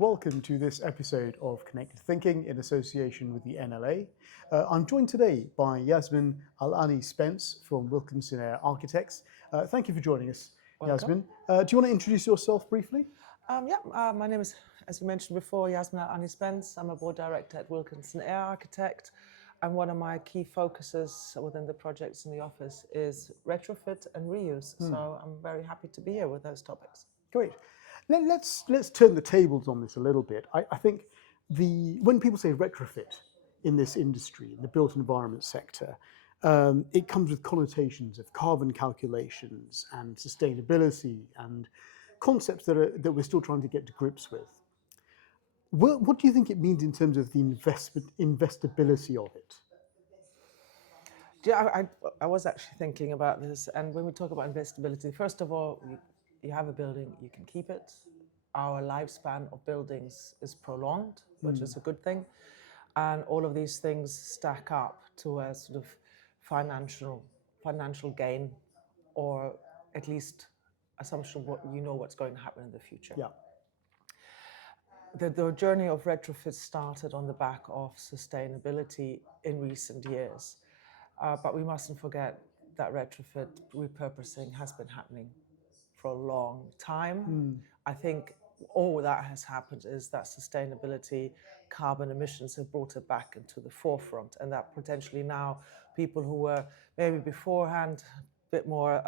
Welcome to this episode of Connected Thinking in association with the NLA. I'm joined today by Yasmin Al-Ani Spence from Wilkinson Eyre Architects. Thank you for joining us, Welcome. Yasmin. Do you want to introduce yourself briefly? My name is, as you mentioned before, Yasmin Al-Ani Spence. I'm a board director at Wilkinson Eyre Architect, and one of my key focuses within the projects in the office is retrofit and reuse. So I'm very happy to be here with those topics. Great. Let's turn the tables on this a little bit. I think when people say retrofit in this industry, in the built environment sector, it comes with connotations of carbon calculations and sustainability and concepts that we're still trying to get to grips with. What do you think it means in terms of the investability of it? Yeah, I was actually thinking about this, and when we talk about investability, first of all, you have a building, you can keep it. Our lifespan of buildings is prolonged, which is a good thing. And all of these things stack up to a sort of financial gain, or at least assumption what's going to happen in the future. Yeah. The journey of retrofit started on the back of sustainability in recent years. But we mustn't forget that retrofit repurposing has been happening for a long time. I think all that has happened is that sustainability, carbon emissions have brought it back into the forefront, and that potentially now people who were maybe beforehand a bit more,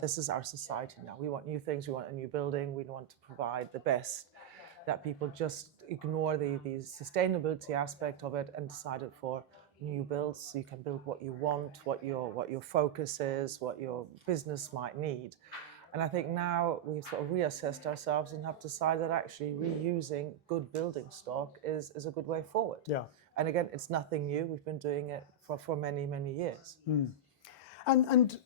this is our society now. We want new things, we want a new building, we want to provide the best, that people just ignore the sustainability aspect of it and decided for new builds. You can build what you want, what your focus is, what your business might need. And I think now we've sort of reassessed ourselves and have decided that actually reusing good building stock is a good way forward. Yeah. And again, it's nothing new. We've been doing it for many, many years. And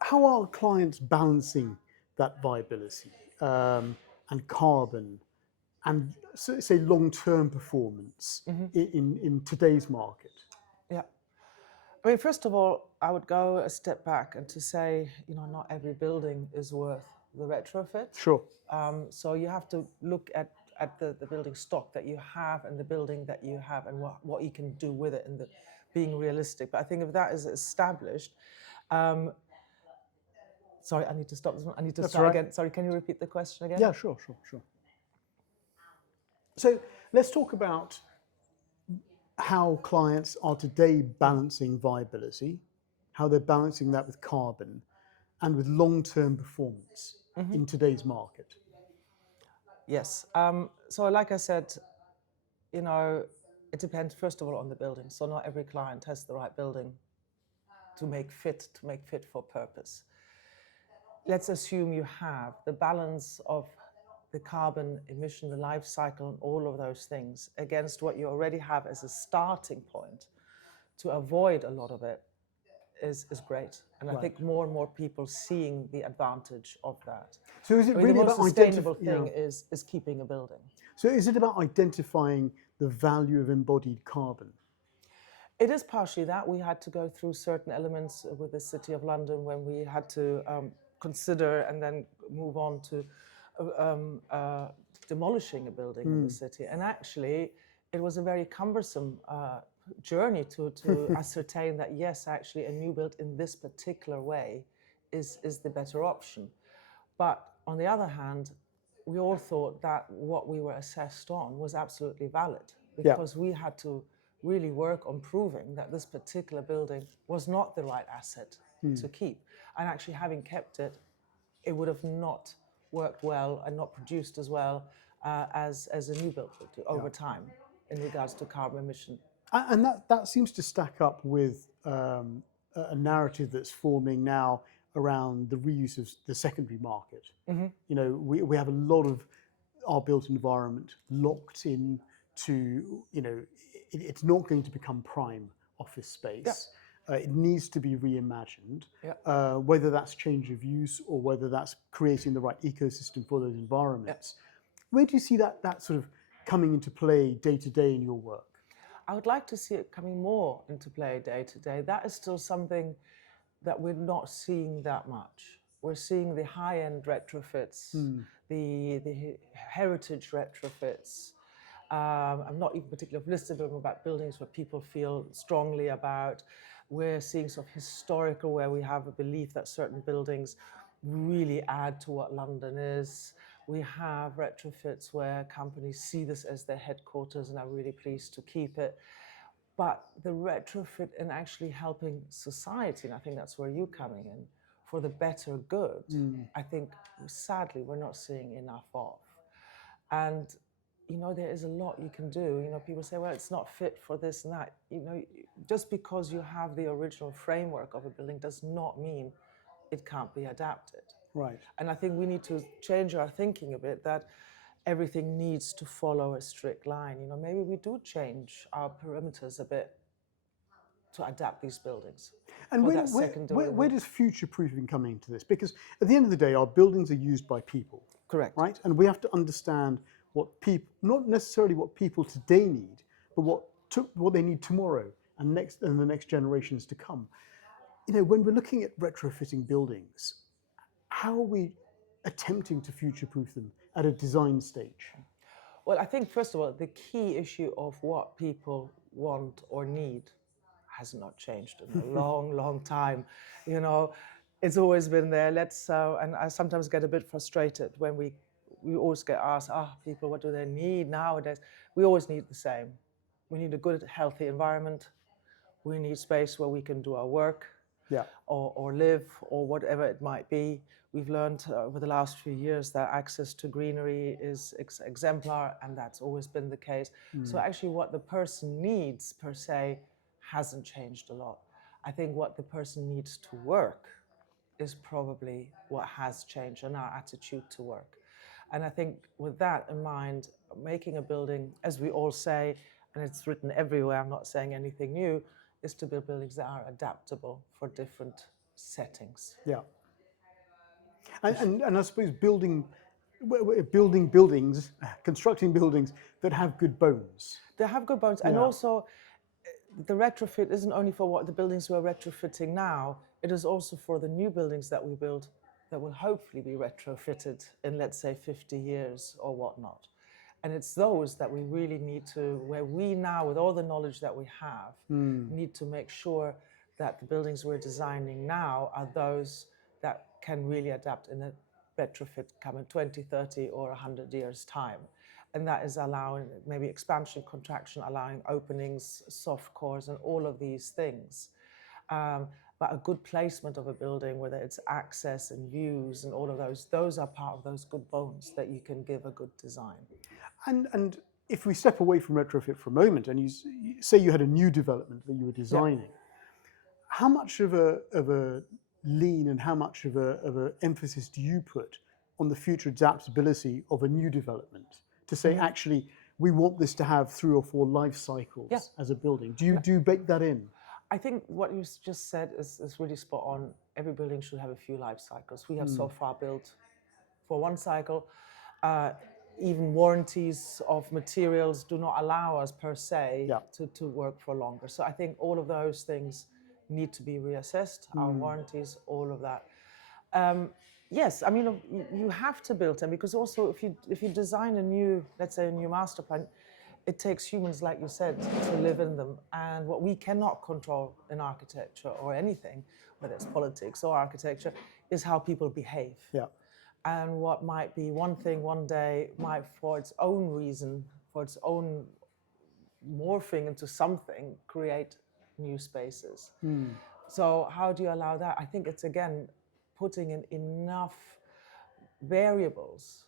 how are clients balancing that viability and carbon and say long-term performance in today's market? Yeah. I mean, first of all, I would go a step back and to say, not every building is worth the retrofit. Sure. So you have to look at the building stock that you have and the building that you have and what you can do with it, and being realistic. But I think if that is established, sorry, I need to stop this one. I need to That's start right. again. Sorry, can you repeat the question again? Yeah, sure. So let's talk about how clients are today balancing viability, how they're balancing that with carbon and with long-term performance in today's market. Yes. So like I said, it depends first of all on the building. So not every client has the right building to make fit for purpose. Let's assume you have the balance of the carbon emission, the life cycle, and all of those things against what you already have as a starting point to avoid a lot of it is great. And I think more and more people seeing the advantage of that. So is it really the about most sustainable thing is keeping a building. So is it about identifying the value of embodied carbon? It is partially that. We had to go through certain elements with the City of London when we had to consider and then move on to demolishing a building in the city. And actually, it was a very cumbersome journey to ascertain that, yes, actually, a new build in this particular way is the better option. But on the other hand, we all thought that what we were assessed on was absolutely valid, because we had to really work on proving that this particular building was not the right asset to keep. And actually, having kept it, it would have not worked well and not produced as well as a new build would do over time in regards to carbon emission. And that seems to stack up with a narrative that's forming now around the reuse of the secondary market. We have a lot of our built environment locked in to, it's not going to become prime office space. It needs to be reimagined, whether that's change of use or whether that's creating the right ecosystem for those environments. Where do you see that sort of coming into play day to day in your work? I would like to see it coming more into play day to day. That is still something that we're not seeing that much. we're seeing the high-end retrofits, the heritage retrofits. I'm not even particularly listed about buildings where people feel strongly about. We're seeing sort of historical, where we have a belief that certain buildings really add to what London is. We have retrofits where companies see this as their headquarters and are really pleased to keep it. But the retrofit in actually helping society, and I think that's where you're coming in, for the better good, I think sadly we're not seeing enough of. And there is a lot you can do. People say, well, it's not fit for this and that. Just because you have the original framework of a building does not mean it can't be adapted. Right. And I think we need to change our thinking a bit, that everything needs to follow a strict line. Maybe we do change our perimeters a bit to adapt these buildings. And where does future-proofing come into this? Because at the end of the day, our buildings are used by people. Correct. Right? And we have to understand what people, not necessarily what people today need, but what they need tomorrow and the next generations to come. When we're looking at retrofitting buildings, how are we attempting to future-proof them at a design stage? Well, I think, first of all, the key issue of what people want or need has not changed in a long, long time. It's always been there. And I sometimes get a bit frustrated when we always get asked, people, what do they need nowadays? We always need the same. We need a good, healthy environment. We need space where we can do our work, or live, or whatever it might be. We've learned over the last few years that access to greenery is exemplar, and that's always been the case. So actually what the person needs, per se, hasn't changed a lot. I think what the person needs to work is probably what has changed, and our attitude to work. And I think with that in mind, making a building, as we all say, and it's written everywhere, I'm not saying anything new, is to build buildings that are adaptable for different settings. Yeah. And I suppose building buildings, constructing buildings that have good bones. They have good bones. And also, the retrofit isn't only for what the buildings we're retrofitting now, it is also for the new buildings that we build that will hopefully be retrofitted in, let's say, 50 years or whatnot. And it's those that we really need to, where we now, with all the knowledge that we have, need to make sure that the buildings we're designing now are those that can really adapt in a retrofit come in 20, 30 or 100 years' time. And that is allowing maybe expansion, contraction, allowing openings, soft cores, and all of these things. But a good placement of a building, whether it's access and views and all of those are part of those good bones that you can give a good design. And if we step away from retrofit for a moment, and you say you had a new development that you were designing, how much of a lean and how much of a emphasis do you put on the future adaptability of a new development to say, actually, we want this to have 3 or 4 life cycles as a building? Do you bake that in? I think what you just said is really spot on. Every building should have a few life cycles. We have so far built for one cycle. Even warranties of materials do not allow us, per se, to work for longer. So I think all of those things need to be reassessed, our warranties, all of that. Yes, I mean, you have to build them, because also if you design a new, let's say a new master plan, it takes humans, like you said, to live in them. And what we cannot control in architecture or anything, whether it's politics or architecture, is how people behave. Yeah. And what might be one thing one day might, for its own reason, for its own morphing into something, create new spaces. So how do you allow that? I think it's, again, putting in enough variables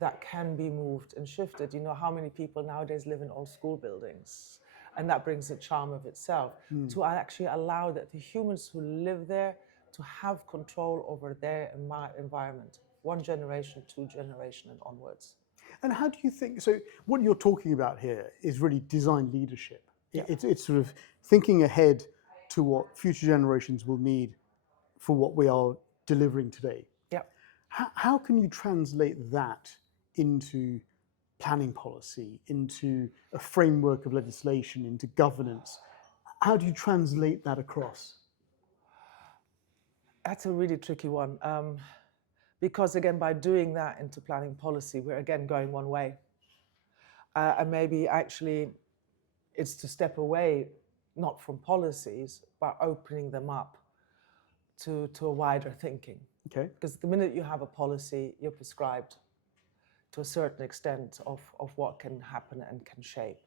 that can be moved and shifted. You know, how many people nowadays live in old school buildings? And that brings a charm of itself to actually allow that the humans who live there to have control over their environment, 1 generation, 2 generation and onwards. And how do you think, so what you're talking about here is really design leadership. It's sort of thinking ahead to what future generations will need for what we are delivering today. Yeah. How can you translate that into planning policy, into a framework of legislation, into governance? How do you translate that across? That's a really tricky one. Because again, by doing that into planning policy, we're again going one way. And maybe actually it's to step away, not from policies, but opening them up to a wider thinking. Okay. Because the minute you have a policy, you're prescribed to a certain extent of what can happen and can shape.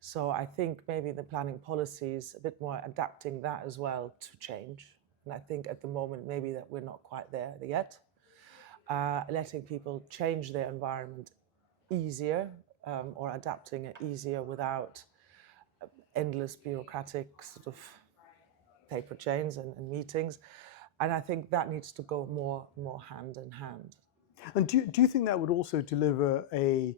So I think maybe the planning policies, a bit more adapting that as well to change. And I think at the moment, maybe that we're not quite there yet. Letting people change their environment easier, or adapting it easier without endless bureaucratic sort of paper chains and meetings. And I think that needs to go more hand in hand. And do you think that would also deliver a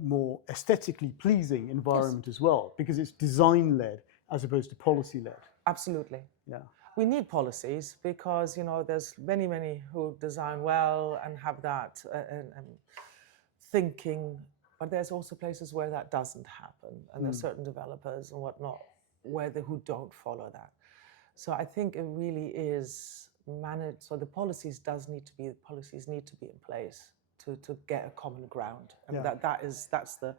more aesthetically pleasing environment as well, because it's design-led as opposed to policy-led? Absolutely. Yeah. We need policies because, there's many who design well and have that and thinking, but there's also places where that doesn't happen, and there's certain developers and whatnot who don't follow that. So I think it really is managed. So the policies need to be in place to get a common ground, and that's the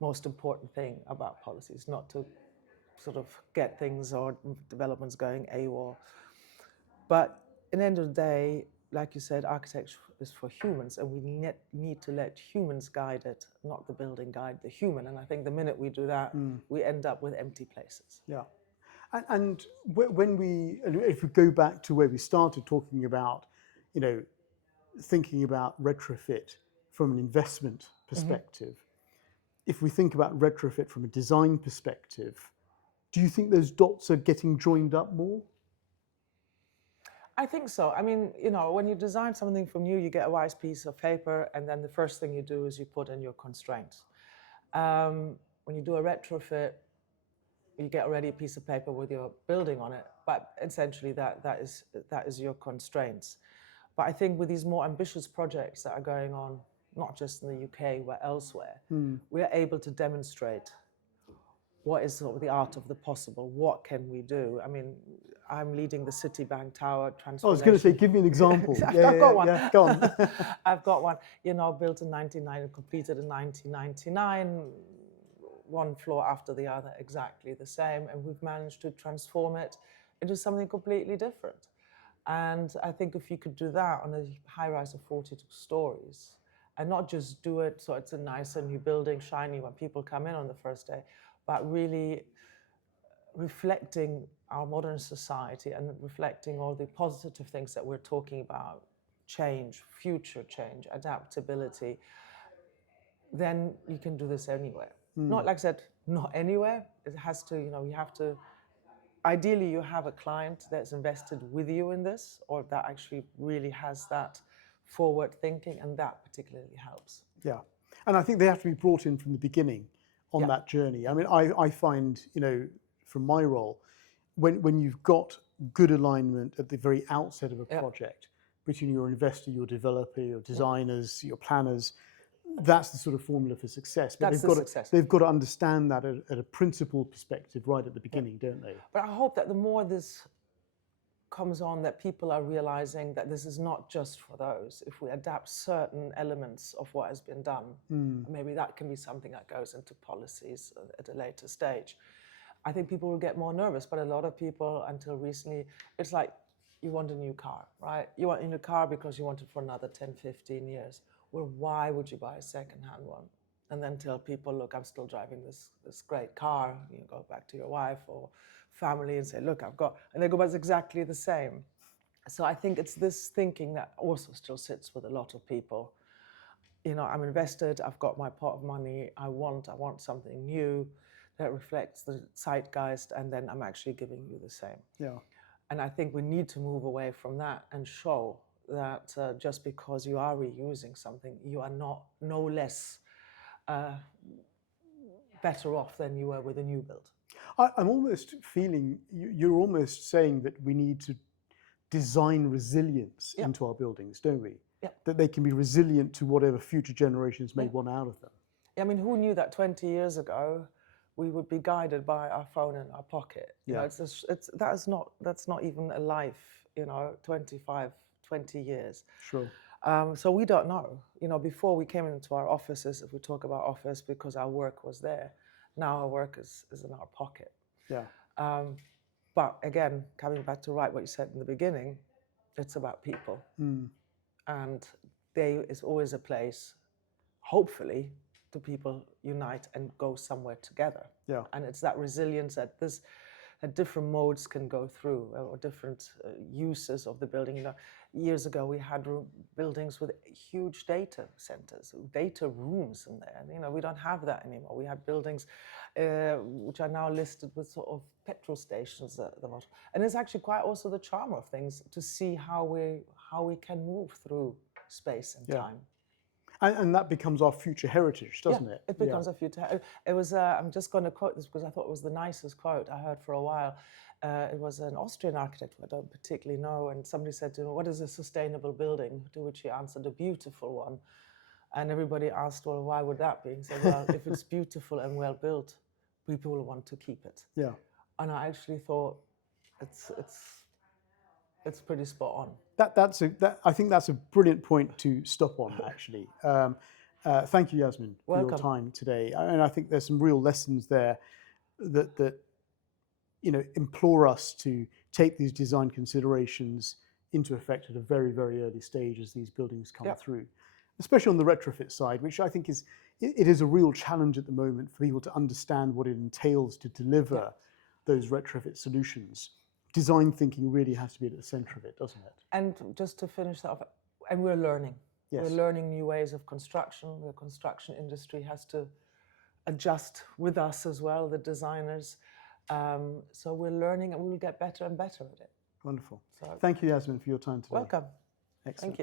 most important thing about policies, not to sort of get things or developments going AWOL. But at the end of the day, like you said, architecture is for humans, and we need to let humans guide it, not the building guide the human. And I think the minute we do that, we end up with empty places. Yeah. And if we go back to where we started talking about, thinking about retrofit from an investment perspective, if we think about retrofit from a design perspective, do you think those dots are getting joined up more? I think so. I mean, when you design something from new, you get a wise piece of paper, and then the first thing you do is you put in your constraints. When you do a retrofit, you get already a piece of paper with your building on it, but essentially that is your constraints. But I think with these more ambitious projects that are going on, not just in the UK, but elsewhere, we are able to demonstrate what is sort of the art of the possible. What can we do? I mean, I'm leading the Citibank Tower transformation. I was going to say, give me an example. I've got one. Yeah, go on. I've got one. Built in 1999 and completed in 1999. One floor after the other, exactly the same, and we've managed to transform it into something completely different. And I think if you could do that on a high-rise of 42 stories, and not just do it so it's a nicer new building, shiny when people come in on the first day, but really reflecting our modern society and reflecting all the positive things that we're talking about, change, future change, adaptability, then you can do this anywhere. Not, like I said, not anywhere. It has to, you have to, ideally you have a client that's invested with you in this, or that actually really has that forward thinking, and that particularly helps. Yeah, and I think they have to be brought in from the beginning on that journey. I mean, I find, from my role, when you've got good alignment at the very outset of a project between your investor, your developer, your designers, your planners, that's the sort of formula for success. But they've got to understand that at a principled perspective right at the beginning, don't they? But I hope that the more this comes on, that people are realizing that this is not just for those. If we adapt certain elements of what has been done, maybe that can be something that goes into policies at a later stage. I think people will get more nervous, but a lot of people, until recently, it's like you want a new car, right? You want a new car because you want it for another 10, 15 years. Well, why would you buy a second-hand one? And then tell people, look, I'm still driving this great car. You go back to your wife or family and say, look, I've got, and they go, but it's exactly the same. So I think it's this thinking that also still sits with a lot of people. I'm invested, I've got my pot of money, I want something new that reflects the zeitgeist, and then I'm actually giving you the same. Yeah. And I think we need to move away from that and show that just because you are reusing something, you are no less better off than you were with a new build. I'm almost feeling, you're almost saying that we need to design resilience into our buildings, don't we? Yeah. That they can be resilient to whatever future generations may want out of them. I mean, who knew that 20 years ago we would be guided by our phone in our pocket? You know, that's not even a life 25, 20 years. Sure. So we don't know. Before we came into our offices, if we talk about office, because our work was there, now our work is in our pocket. Yeah. But again, coming back to what you said in the beginning, it's about people. And there is always a place, hopefully, to people unite and go somewhere together. Yeah. And it's that resilience that different modes can go through, or different uses of the building. Years ago we had buildings with huge data centers, data rooms in there. And, we don't have that anymore. We have buildings which are now listed with sort of petrol stations at the most. And it's actually quite also the charm of things to see how we can move through space and time. And that becomes our future heritage, doesn't it? It becomes a future. It was. I'm just going to quote this because I thought it was the nicest quote I heard for a while. It was an Austrian architect who I don't particularly know, and somebody said to him, "What is a sustainable building?" To which he answered, "A beautiful one." And everybody asked, "Well, why would that be?" He said, "Well, if it's beautiful and well built, people will want to keep it." Yeah. And I actually thought it's pretty spot on. I think that's a brilliant point to stop on, actually. Thank you, Yasmin, for your time today. And I think there's some real lessons there that implore us to take these design considerations into effect at a very, very early stage as these buildings come through, especially on the retrofit side, which I think is a real challenge at the moment for people to understand what it entails to deliver those retrofit solutions. Design thinking really has to be at the center of it, doesn't it? And just to finish that off, and we're learning. Yes. We're learning new ways of construction. The construction industry has to adjust with us as well, the designers. So we're learning, and we'll get better and better at it. Wonderful. So, thank you, Yasmin, for your time today. Welcome. Excellent. Thank you.